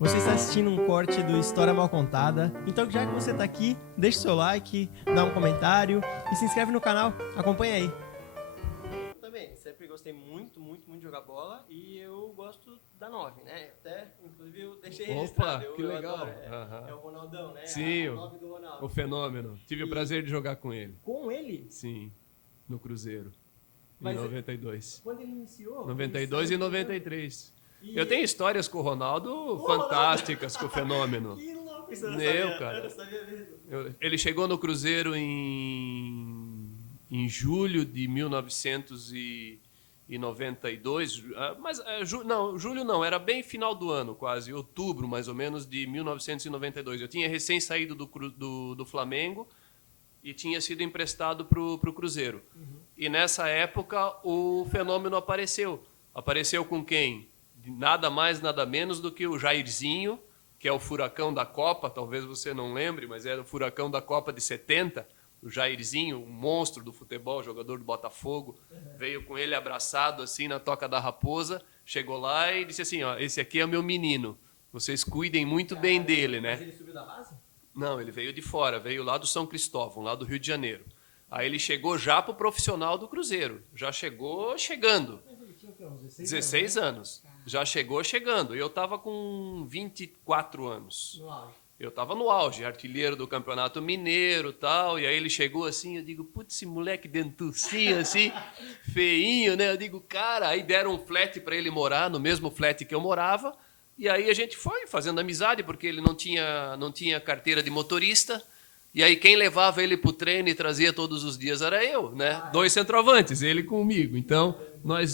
Você está assistindo um corte do História Mal Contada, então já que você está aqui, deixa o seu like, dá um comentário e se inscreve no canal, acompanha aí. Eu também, sempre gostei muito de jogar bola e eu gosto da 9, né? Até, inclusive, eu deixei registrado. Opa, que legal. Adoro, é o Ronaldão, né? Sim, O 9 do Ronaldo. o fenômeno. Tive o prazer de jogar com ele. Com ele? Sim, no Cruzeiro. Mas em 92. Quando ele iniciou... 92 e 93. E... Eu tenho histórias com o Ronaldo fantásticas com o fenômeno. Que louco, isso eu Cara. não sabia mesmo. Ele chegou no Cruzeiro em julho de 1992, mas julho não, era bem final do ano, quase, outubro mais ou menos de 1992. Eu tinha recém saído do Flamengo e tinha sido emprestado para o Cruzeiro. Uhum. E nessa época o fenômeno apareceu. Apareceu com quem? Nada mais, nada menos do que o Jairzinho, que é o furacão da Copa, talvez você não lembre, mas era o furacão da Copa de 70, o Jairzinho, um monstro do futebol, jogador do Botafogo, veio com ele abraçado assim na Toca da Raposa, chegou lá e disse assim, ó, esse aqui é meu menino, vocês cuidem muito bem dele, né? Mas ele subiu da base? Não, ele veio de fora, veio lá do São Cristóvão, lá do Rio de Janeiro. Aí ele chegou já pro profissional do Cruzeiro, já chegou chegando. Mas ele tinha o quê, uns 16 anos. Já chegou chegando. Eu estava com 24 anos. No auge. Eu estava no auge, artilheiro do Campeonato Mineiro e tal. E aí ele chegou assim, eu digo, putz, esse moleque dentucinho assim, feinho, né? Eu digo, cara, aí deram um flat para ele morar, no mesmo flat que eu morava. E aí a gente foi fazendo amizade, porque ele não tinha carteira de motorista. E aí quem levava ele pro treino e trazia todos os dias era eu, né? 2 centroavantes, ele comigo. Então,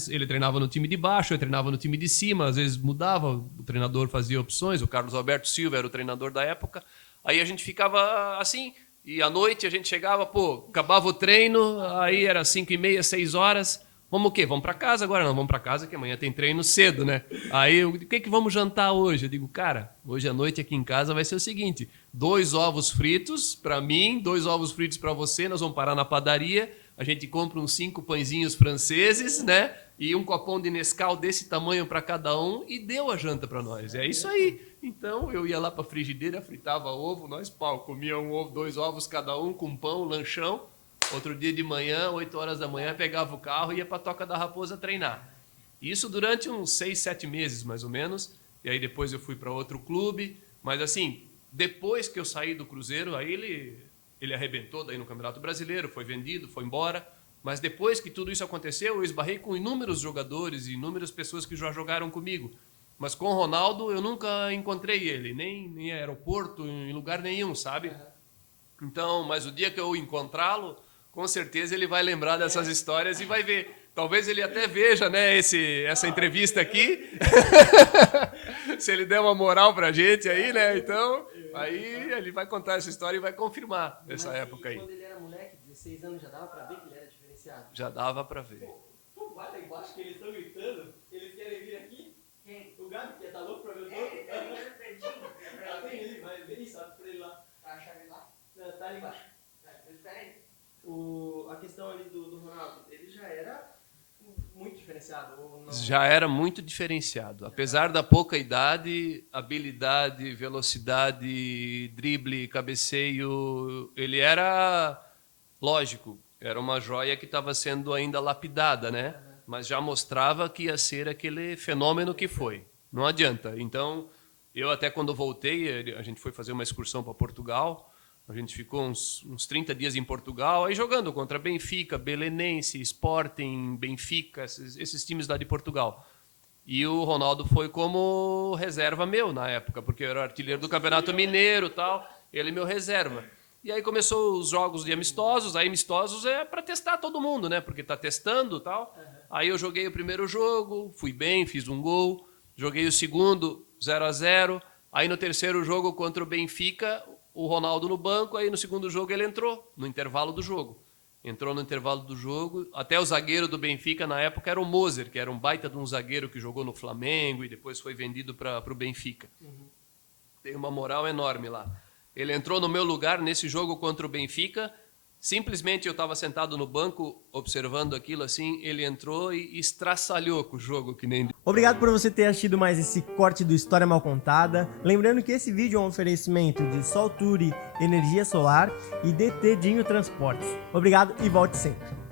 ele treinava no time de baixo, eu treinava no time de cima, às vezes mudava, o treinador fazia opções, o Carlos Alberto Silva era o treinador da época. Aí a gente ficava assim, e à noite a gente chegava, acabava o treino, aí era 5h30, 6 horas. Vamos o quê? Vamos para casa agora? Não, vamos para casa que amanhã tem treino cedo, né? Aí, o que vamos jantar hoje? Eu digo, cara, hoje à noite aqui em casa vai ser o seguinte, 2 ovos fritos para mim, 2 ovos fritos para você, nós vamos parar na padaria, a gente compra uns 5 pãezinhos franceses, né? E um copão de Nescau desse tamanho para cada um e deu a janta para nós. É isso aí. Então, eu ia lá para a frigideira, fritava ovo, nós comia um ovo, 2 ovos cada um, com pão, lanchão. Outro dia de manhã, 8 horas da manhã, pegava o carro e ia para a Toca da Raposa treinar. Isso durante uns 6, 7 meses, mais ou menos. E aí depois eu fui para outro clube. Mas assim, depois que eu saí do Cruzeiro, aí ele arrebentou daí no Campeonato Brasileiro, foi vendido, foi embora. Mas depois que tudo isso aconteceu, eu esbarrei com inúmeros jogadores e inúmeras pessoas que já jogaram comigo. Mas com o Ronaldo eu nunca encontrei ele, nem em aeroporto, em lugar nenhum, sabe? Então, mas o dia que eu encontrá-lo, com certeza ele vai lembrar dessas histórias e vai ver. Talvez ele até veja, né, essa entrevista aqui. Se ele der uma moral pra gente aí, né? Então, aí ele vai contar essa história e vai confirmar essa época aí. Quando ele era moleque, 16 anos, já dava pra ver que ele era diferenciado? Já dava pra ver. Vai lá embaixo que eles estão gritando. Eles querem vir aqui? Quem? O Gabi, que tá louco pra ver o jogo? Tem ele, vai ver isso, abre pra ele lá. Tá a chave lá? Não, tá ali embaixo. Espera aí. A questão ali do Ronaldo, ele já era muito diferenciado? Ou não? Já era muito diferenciado. Apesar da pouca idade, habilidade, velocidade, drible, cabeceio, ele era, lógico, era uma joia que estava sendo ainda lapidada, né? Mas já mostrava que ia ser aquele fenômeno que foi. Não adianta. Então, eu até quando voltei, a gente foi fazer uma excursão para Portugal. A gente ficou uns 30 dias em Portugal, aí jogando contra Benfica, Belenense, Sporting, Benfica, esses times lá de Portugal. E o Ronaldo foi como reserva meu na época, porque eu era artilheiro do Campeonato Mineiro e tal, ele meu reserva. E aí começou os jogos de amistosos, aí amistosos é para testar todo mundo, né? Porque tá testando e tal. Aí eu joguei o primeiro jogo, fui bem, fiz um gol, joguei o segundo, 0-0. Aí no terceiro jogo contra o Benfica, o Ronaldo no banco, aí no segundo jogo ele entrou, no intervalo do jogo. Entrou no intervalo do jogo, até o zagueiro do Benfica na época era o Moser, que era um baita de um zagueiro que jogou no Flamengo e depois foi vendido para o Benfica. Tem uma moral enorme lá. Ele entrou no meu lugar nesse jogo contra o Benfica, Simplesmente eu estava sentado no banco, observando aquilo assim, ele entrou e estraçalhou com o jogo, que nem... Obrigado por você ter assistido mais esse corte do História Mal Contada. Lembrando que esse vídeo é um oferecimento de Solturi Energia Solar e DT Dinho Transportes. Obrigado e volte sempre.